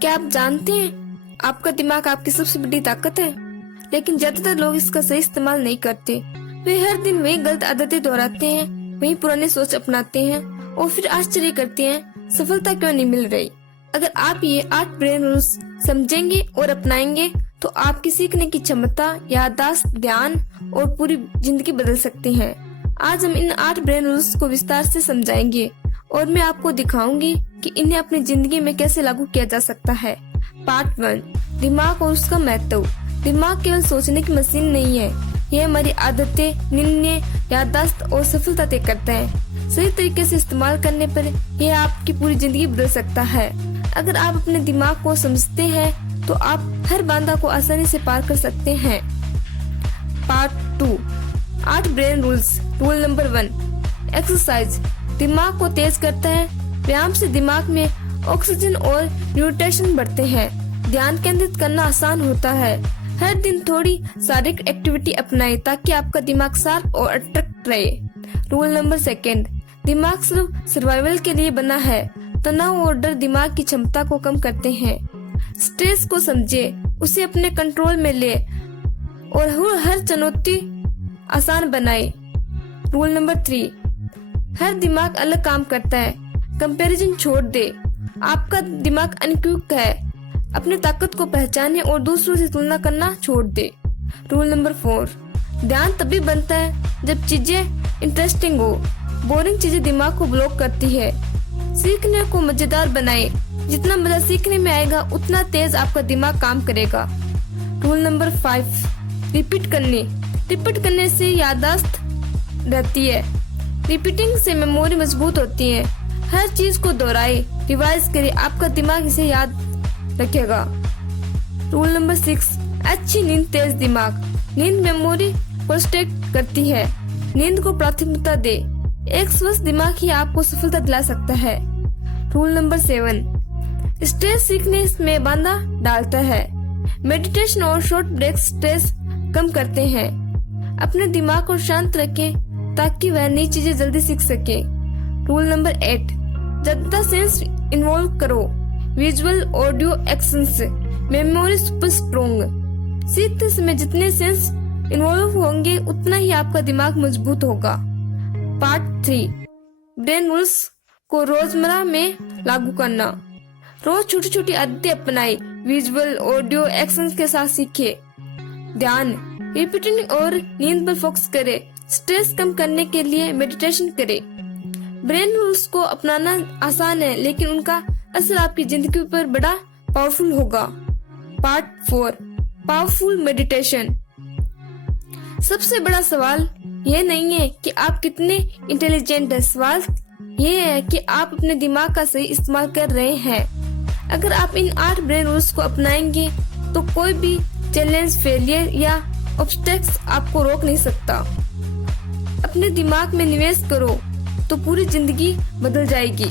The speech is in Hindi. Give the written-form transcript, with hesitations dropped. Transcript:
क्या आप जानते हैं आपका दिमाग आपकी सबसे बड़ी ताकत है, लेकिन ज्यादातर लोग इसका सही इस्तेमाल नहीं करते। वे हर दिन वही गलत आदतें दोहराते हैं, वही पुरानी सोच अपनाते हैं और फिर आश्चर्य करते हैं सफलता क्यों नहीं मिल रही। अगर आप ये 8 ब्रेन रूल्स समझेंगे और अपनाएंगे तो आपकी सीखने की क्षमता, याददाश्त, ध्यान और पूरी जिंदगी बदल सकती है। आज हम इन 8 ब्रेन रूल्स को विस्तार से समझाएंगे और मैं आपको दिखाऊंगी कि इन्हें अपनी जिंदगी में कैसे लागू किया जा सकता है। पार्ट 1, दिमाग और उसका महत्व। दिमाग केवल सोचने की मशीन नहीं है, यह हमारी आदतें, निर्णय, याददाश्त और सफलता तय करता है। सही तरीके से इस्तेमाल करने पर यह आपकी पूरी जिंदगी बदल सकता है। अगर आप अपने दिमाग को समझते हैं तो आप हर बाधा को आसानी से पार कर सकते हैं। Part 2, 8 brain rules. Rule number 1, exercise दिमाग को तेज करता है। व्यायाम से दिमाग में ऑक्सीजन और न्यूट्रिशन बढ़ते हैं। ध्यान केंद्रित करना आसान होता है। हर दिन थोड़ी शारीरिक एक्टिविटी अपनाएं ताकि आपका दिमाग शार्प और अट्रैक्ट रहे। रूल नंबर 2, दिमाग सिर्फ सर्वाइवल के लिए बना है। तनाव और डर दिमाग की क्षमता को कम करते हैं। स्ट्रेस को समझे, उसे अपने कंट्रोल में ले और हर चुनौती आसान बनाए। रूल नंबर 3, हर दिमाग अलग काम करता है। कंपैरिजन छोड़ दे, आपका दिमाग अनक्विक है। अपनी ताकत को पहचाने और दूसरों से तुलना करना छोड़ दे। रूल नंबर 4, ध्यान तभी बनता है जब चीजें इंटरेस्टिंग हो। बोरिंग चीजें दिमाग को ब्लॉक करती है। सीखने को मजेदार बनाए, जितना मजा सीखने में आएगा उतना तेज आपका दिमाग काम करेगा। रूल नंबर 5, रिपीट करने से याददाश्त रहती है। रिपीटिंग से मेमोरी मजबूत होती है। हर चीज को दोहराए, रिवाइज करे, आपका दिमाग इसे याद रखेगा। रूल नंबर 6, अच्छी नींद तेज दिमाग। नींद मेमोरी को स्ट्रेक करती है। नींद को प्राथमिकता दे। एक स्वस्थ दिमाग ही आपको सफलता दिला सकता है। रूल नंबर 7, स्ट्रेस सीखने में बाधा डालता है। मेडिटेशन और शॉर्ट ब्रेक स्ट्रेस कम करते हैं। अपने दिमाग को शांत रखें ताकि वह नई चीजें जल्दी सीख सके। रूल नंबर 8, ज्यादा सेंस इन्वॉल्व करो। Visual, audio, actions, memory super strong. सीखते समय जितने सेंस इन्वॉल्व होंगे उतना ही आपका दिमाग मजबूत होगा। पार्ट 3, ब्रेन रूल्स को रोजमर्रा में लागू करना। रोज छोटी छोटी आदतें अपनाएं। विजुअल, ऑडियो, एक्शंस के साथ सीखे। ध्यान, रिपीटिंग और नींद पर फोकस करे। स्ट्रेस कम करने के लिए मेडिटेशन करे। ब्रेन रूल्स को अपनाना आसान है, लेकिन उनका असर आपकी जिंदगी पर बड़ा पावरफुल होगा। Part 4, powerful meditation. सबसे बड़ा सवाल यह नहीं है कि आप कितने इंटेलिजेंट हैं, सवाल यह है कि आप अपने दिमाग का सही इस्तेमाल कर रहे हैं। अगर आप इन 8 ब्रेन रूल्स को अपनाएंगे तो कोई भी चैलेंज, फेलियर या ऑब्स्टेक्ल्स आपको रोक नहीं सकता। अपने दिमाग में निवेश करो तो पूरी जिंदगी बदल जाएगी।